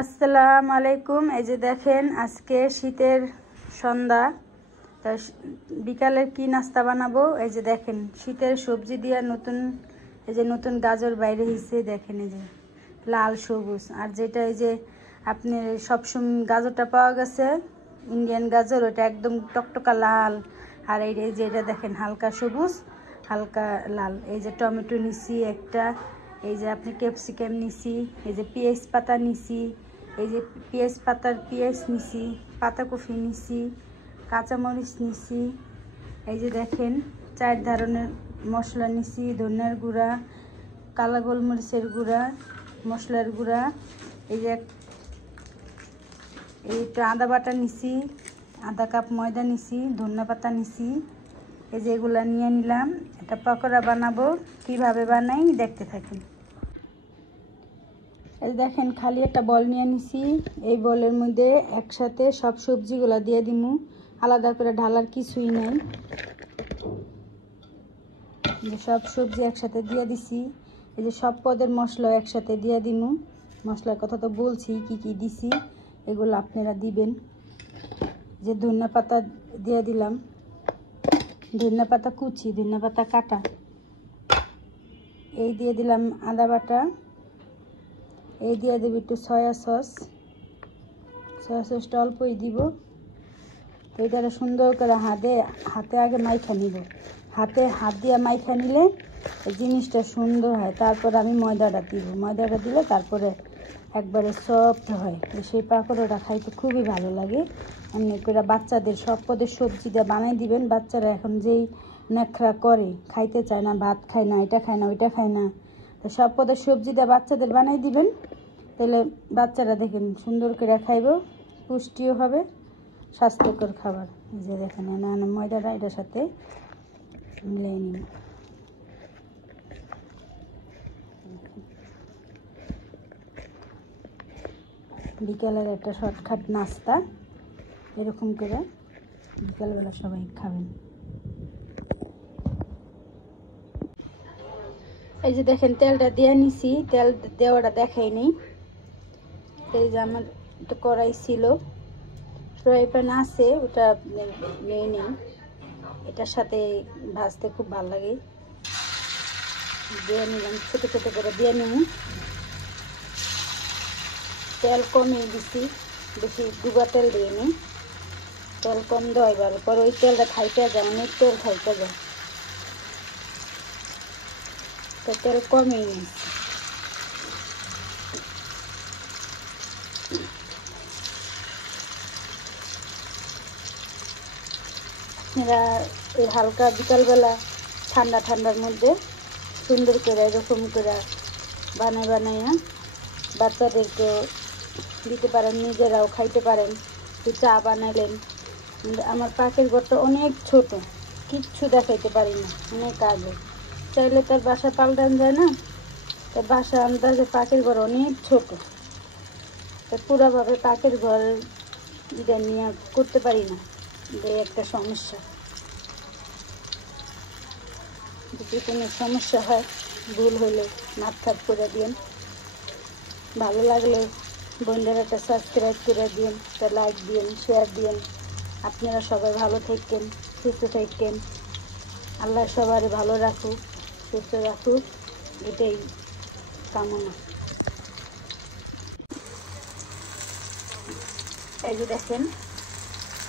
আসসালামু আলাইকুম। এই যে দেখেন আজকে শীতের সন্ধ্যা, তো বিকালে কি নাস্তা বানাবো। এই যে দেখেন শীতের সবজি দিয়ে নতুন গাজর বাইরে হয়েছে, দেখেন এই যে লাল সবুজ। আর যেটা এই যে আপনি সবসময় গাজরটা পাওয়া গেছে ইন্ডিয়ান গাজর, ওটা একদম টকটকা লাল। আর এই যে এটা দেখেন হালকা সবুজ হালকা লাল। এই যে টমেটো নিছি একটা, এই যে আপনি ক্যাপসিকাম নিছি, এই যে পেঁয়াজ পাতা নিছি, এই যে পেঁয়াজ নিছি, পাতাকপি নিছি, কাঁচামরিচ নিছি। এই যে দেখেন 4 ধরনের মশলা নিছি, ধনিয়ার গুঁড়া, কালো গোলমরিচের গুঁড়া, মশলার গুঁড়া। এই যে একটু আদা বাটা নিছি, আধা কাপ ময়দা নিছি, ধনিয়া পাতা নিছি। এই যে এগুলা নিয়ে নিলাম, এটা পকোড়া বানাবো। কিভাবে বানাই দেখতে থাকুন। এই দেখেন খালি একটা বল নিয়ে নিছি, এই বলের মধ্যে একসাথে সব সবজিগুলো দিয়ে দিমু, আলাদা করে ঢালার কিছুই নেই। সব সবজি একসাথে দিয়ে দিছি। এই যে সব পদের মশলা একসাথে দিয়ে দিমু। মশলার কথা তো বলছি কি কি দিছি, এগুলো আপনারা দিবেন। যে ধনিয়া পাতা দিয়ে দিলাম, ধনিয়া পাতা কুচি, ধনিয়া পাতা কাটা। এই দিয়ে দিলাম আদা বাটা। এই দিয়ে দেব একটু সয়া সসটা অল্পই দিব। এইটা সুন্দর করে হাতে আগে মাইখা নিব। হাত দিয়ে মাইখা নিলে এই জিনিসটা সুন্দর হয়। তারপর আমি ময়দাটা দিব, ময়দাটা দিলে তারপরে একবারে সফট হয়। সেই পাকোড়াটা খাইতে খুবই ভালো লাগে। এমনি করে বাচ্চাদের সব পদের সবজি দিয়ে বানাই দিবেন। বাচ্চারা এখন যেই নেখরা করে, খাইতে চায় না, ভাত খায় না, এটা খায় না, ওইটা খায় না। তো সব পদের সবজি দিয়ে বাচ্চাদের বানাই দিবেন, তাহলে বাচ্চারা দেখেন সুন্দর করে খাইব, পুষ্টিও হবে, স্বাস্থ্যকর খাবার। এই যে দেখেন ময়দাটা এটার সাথে মিলিয়ে নিন। বিকালের একটা শর্টকাট নাস্তা, এরকম করে বিকালবেলা সবাই খাবেন। এই যে দেখেন তেলটা দিয়ে নিছি, তেল দেওয়াটা দেখাইনি। এই যে আমার একটা কড়াই ছিল, ফ্রাই প্যান আছে, ওটা নিয়ে নিন। এটার সাথে ভাজতে খুব ভালো লাগে। দিয়ে নিলাম, ছোটো ছোটো করে দিয়ে নিব। তেল কমিয়ে দিছি, বেশি ডুবা তেল দিয়ে নিই। তেল কম দেওয়া ভালো, পরে ওই তেলটা খাইতে যায়, অনেক তেল খাইতে যায়, তো তেল কমিয়ে নিচ্ছি। এরা এই হালকা বিকালবেলা ঠান্ডার মধ্যে সুন্দর করে এরকম করে বানাইয়া বাচ্চাদেরকে দিতে পারেন, নিজেরাও খাইতে পারেন। চা বানাইলেন। আমার পাখির ঘরটা অনেক ছোট, কিচ্ছু দেখাইতে পারি না, অনেক কাজে। চাইলে তার বাসা পাল্টানো যায় না, তার বাসা আন্দাজে পাখির ঘর অনেক ছোট, তা পুরোভাবে পাখির ঘর এটা নিয়ে করতে পারি না, যে একটা সমস্যা। যদি কোনো সমস্যা হয়, ভুল হলে মাপথাপ করে দিন। ভালো লাগলে বন্ধুরা একটা সাবস্ক্রাইব করে দিন, একটা লাইক দিন, শেয়ার দিন। আপনারা সবাই ভালো থাকেন, সুস্থ থাকেন। আল্লাহ সবার ভালো রাখুক, সুস্থ রাখুক, এটাই কামনা। এই যে দেখেন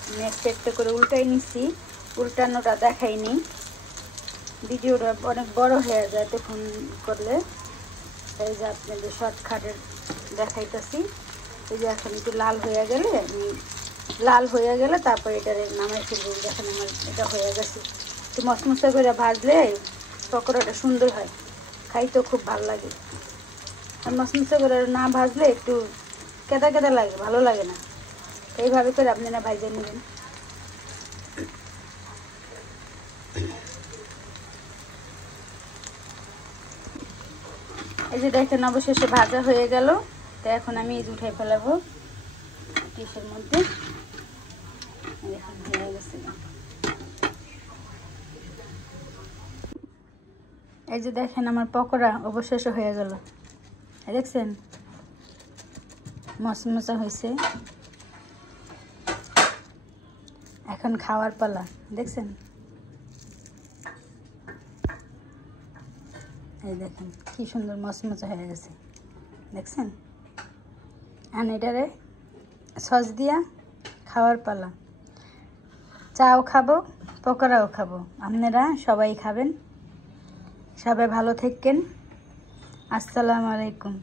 আমি একটা করে উল্টাই নিচ্ছি, উল্টানোটা দেখাইনি, ভিডিওটা অনেক বড় হয়ে যায় তখন করলে। এই যে আপনাদের শর্টকাটের দেখাইতেছি। এই যে এখন একটু লাল হয়ে গেলে তারপর এটা নামাই ফেলবো। দেখেন আমার এটা হয়ে গেছে। একটু মশমশা করে ভাজলে পকোড়াটা সুন্দর হয়, খাইতেও খুব ভালো লাগে। আর মশমশা করে না ভাজলে একটু কেদা কেদা লাগে, ভালো লাগে না। এইভাবে করে আপনারা ভাজে নেবেন। এই যে দেখেন অবশেষে ভাজা হয়ে গেল। তো এখন আমি এই যে উঠাই ফেলাবো ডিশের মধ্যে। হয়ে গেছে। এই যে দেখেন আমার পকোড়া অবশেষে হয়ে গেল, দেখছেন। মচমচা হয়েছে। এখন খাওয়ার পালা, দেখছেন? এই দেখেন কি সুন্দর মচমচা হয়ে গেছে, দেখছেন? আর এটারে সস দিয়া খাওয়ার পালা। চাও খাবো, পকোড়াও খাবো, আপনারা সবাই খাবেন। সবাই ভালো থাকেন। আসসালামু আলাইকুম।